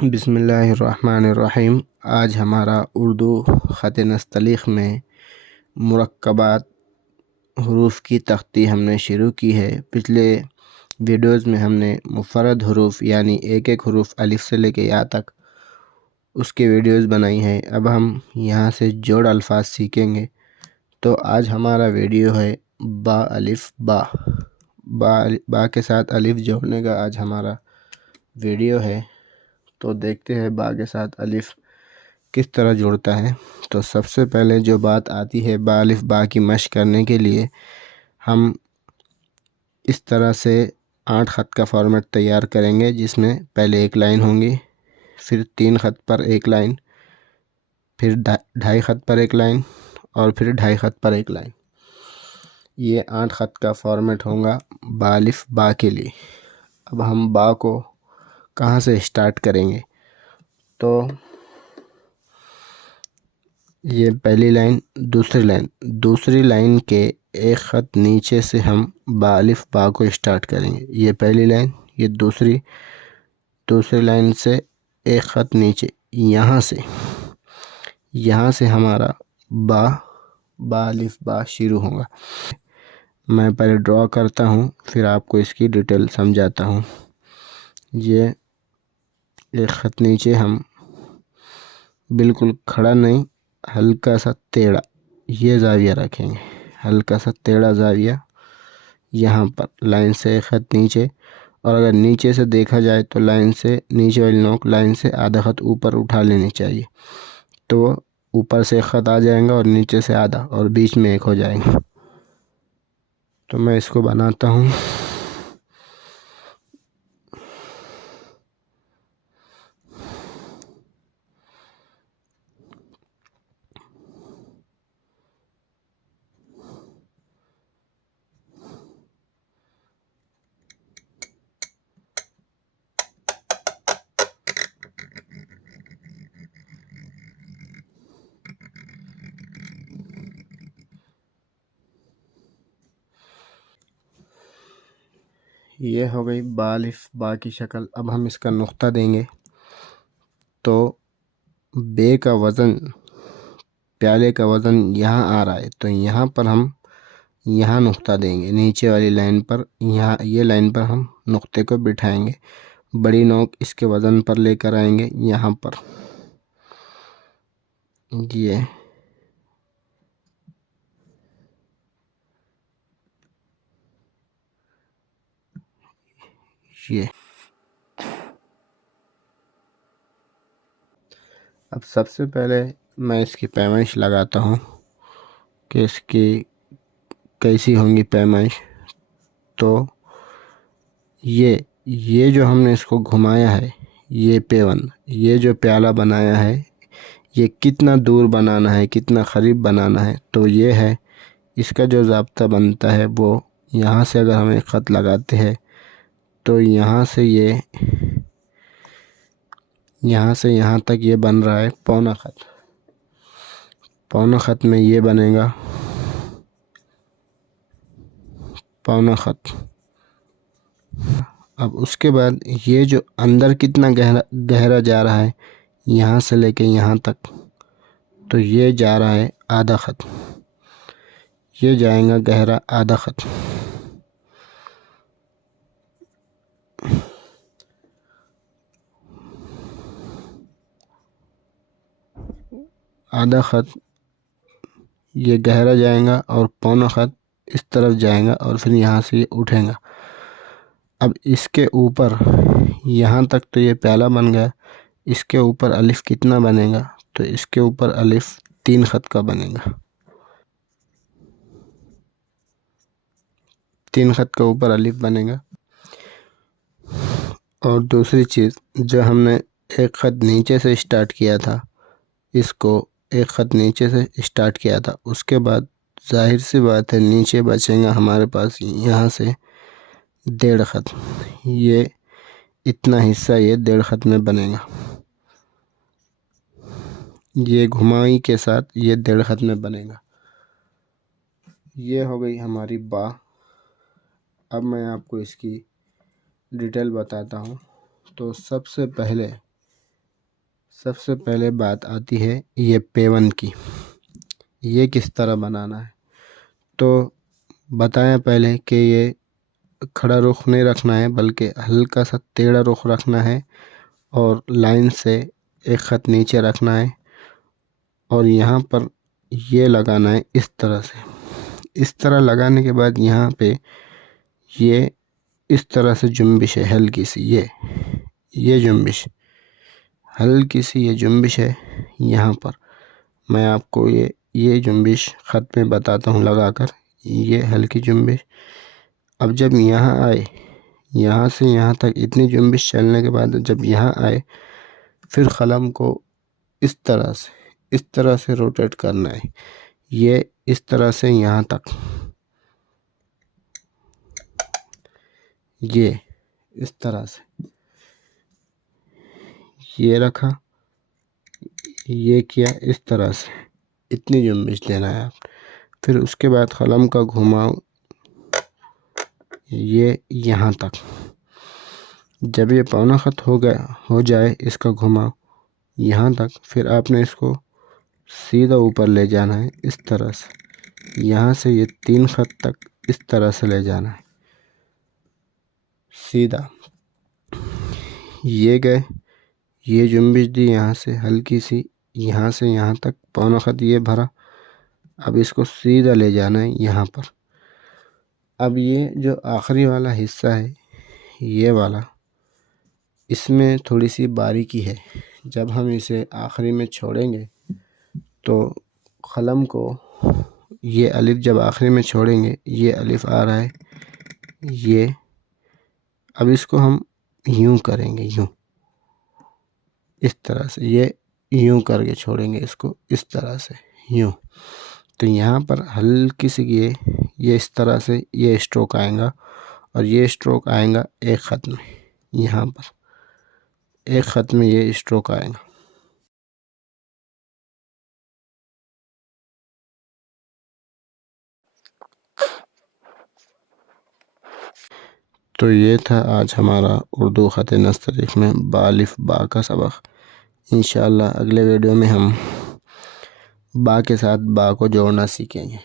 बिस्मिल्लाहिर्रहमानिर्रहीम। आज हमारा उर्दू ख़त नस्तलीक़ में मुरक्कबात हरूफ की तख्ती हमने शुरू की है। पिछले वीडियोज़ में हमने मुफ़रद हरूफ यानी एक एक हरूफ अलिफ़ से लेके या तक उसके वीडियोज़ बनाई हैं। अब हम यहाँ से जोड़ अल्फाज सीखेंगे। तो आज हमारा वीडियो है बा अलिफ़ बा। बा के साथ अलिफ़ जोड़ने का आज हमारा वीडियो है। तो देखते हैं बा के साथ अलिफ़ किस तरह जुड़ता है। तो सबसे पहले जो बात आती है बा अलिफ़ बा की मश्क करने के लिए हम इस तरह से 8 ख़त का फॉर्मेट तैयार करेंगे, जिसमें पहले एक लाइन होंगी, फिर 3 ख़त पर एक लाइन, फिर 2.5 ख़त पर एक लाइन और फिर 2.5 ख़त पर एक लाइन। ये 8 ख़त का फॉर्मेट होगा बा अलिफ़ बा के लिए। अब हम बा को कहाँ से स्टार्ट करेंगे? तो ये पहली लाइन, दूसरी लाइन के एक ख़त नीचे से हम बा अलिफ़ बा को स्टार्ट करेंगे। ये पहली लाइन, ये दूसरी लाइन से एक ख़त नीचे, यहाँ से हमारा बा अलिफ़ बा शुरू होगा। मैं पहले ड्रॉ करता हूँ, फिर आपको इसकी डिटेल समझाता हूँ। ये एक ख़त नीचे हम बिल्कुल खड़ा नहीं, हल्का सा टेढ़ा ये ज़ाविया रखेंगे, हल्का सा टेढ़ा ज़ाविया यहाँ पर लाइन से एक ख़त नीचे। और अगर नीचे से देखा जाए तो लाइन से नीचे वाली नोक लाइन से आधा ख़त ऊपर उठा लेनी चाहिए, तो ऊपर से एक ख़त आ जाएगा और नीचे से आधा और बीच में एक हो जाएगा। तो मैं इसको बनाता हूँ। ये हो गई बा अलिफ़ बा की शक्ल। अब हम इसका नुक्ता देंगे। तो बे का वज़न, प्याले का वज़न यहाँ आ रहा है, तो यहाँ पर हम यहाँ नुक्ता देंगे, नीचे वाली लाइन पर। यहाँ ये लाइन पर हम नुक्ते को बिठाएंगे, बड़ी नोक इसके वज़न पर लेकर आएंगे यहाँ पर। ये अब सबसे पहले मैं इसकी पैमाइश लगाता हूँ कि इसकी कैसी होंगी पैमाइश। तो ये जो हमने इसको घुमाया है, ये पेवन, ये जो प्याला बनाया है, ये कितना दूर बनाना है, कितना करीब बनाना है, तो ये है इसका जो ज़ाब्ता बनता है। वो यहाँ से अगर हम एक ख़त लगाते हैं तो यहाँ से यहाँ तक ये बन रहा है पौना ख़त। पौना ख़त में ये बनेगा पौना ख़त। अब उसके बाद ये जो अंदर कितना गहरा जा रहा है, यहाँ से लेके यहाँ तक, तो ये जा रहा है आधा ख़त, ये जाएगा गहरा आधा ख़त। आधा ख़त ये गहरा जाएगा और पौना ख़त इस तरफ जाएगा और फिर यहाँ से ये उठेगा। अब इसके ऊपर यहाँ तक तो ये प्याला बन गया। इसके ऊपर अलिफ़ कितना बनेगा? तो इसके ऊपर अलिफ़ 3 ख़त का बनेगा। 3 ख़त का ऊपर अलिफ़ बनेगा। और दूसरी चीज़, जो हमने एक ख़त नीचे से स्टार्ट किया था, इसको एक ख़त नीचे से स्टार्ट किया था, उसके बाद जाहिर सी बात है नीचे बचेगा हमारे पास यहाँ से 1.5 ख़त। ये इतना हिस्सा ये 1.5 ख़त में बनेगा। ये घुमाई के साथ ये 1.5 ख़त में बनेगा। ये हो गई हमारी बा। अब मैं आपको इसकी डिटेल बताता हूँ। तो सबसे पहले सबसे पहले बात आती है ये पेवन की, ये किस तरह बनाना है। तो बताया पहले कि ये खड़ा रुख नहीं रखना है, बल्कि हल्का सा टेढ़ा रुख रखना है और लाइन से एक ख़त नीचे रखना है और यहाँ पर ये लगाना है इस तरह से। इस तरह लगाने के बाद यहाँ पे ये इस तरह से जुम्बिश है हल्की सी, ये जुम्बिश हल्की सी ये जुम्बिश है। यहाँ पर मैं आपको ये जुम्बिश ख़त में बताता हूँ लगाकर, ये हल्की जुम्बिश। अब जब यहाँ आए, यहाँ से यहाँ तक इतनी जुम्बिश चलने के बाद जब यहाँ आए, फिर कलम को इस तरह से रोटेट करना है। ये इस तरह से यहाँ तक, ये इस तरह से ये रखा, ये किया इस तरह से, इतनी जुम्बिश लेना है आप। फिर उसके बाद कलम का घुमाव ये यहाँ तक। जब ये पौना ख़त हो जाए इसका घुमाव यहाँ तक, फिर आपने इसको सीधा ऊपर ले जाना है इस तरह से। यहाँ से ये 3 ख़त तक इस तरह से ले जाना है सीधा। ये गए, ये जुम्बिश दी यहाँ से हल्की सी, यहाँ से यहाँ तक पौना ख़त ये भरा। अब इसको सीधा ले जाना है यहाँ पर। अब ये जो आखिरी वाला हिस्सा है ये वाला, इसमें थोड़ी सी बारीकी है। जब हम इसे आखिरी में छोड़ेंगे तो कलम को ये अलिफ जब आखिरी में छोड़ेंगे, ये अलिफ आ रहा है ये, अब इसको हम यूं करेंगे, यूं इस तरह से, ये यूं करके छोड़ेंगे इसको इस तरह से यूं। तो यहाँ पर हल्की सी ये इस तरह से ये स्ट्रोक आएगा और ये स्ट्रोक आएगा एक ख़त में। यहाँ पर एक ख़त में ये स्ट्रोक आएगा। तो ये था आज हमारा उर्दू ख़त नस्तलीक़ में बा अलिफ बा का सबक। इंशाअल्लाह अगले वीडियो में हम बा के साथ बा को जोड़ना सीखेंगे।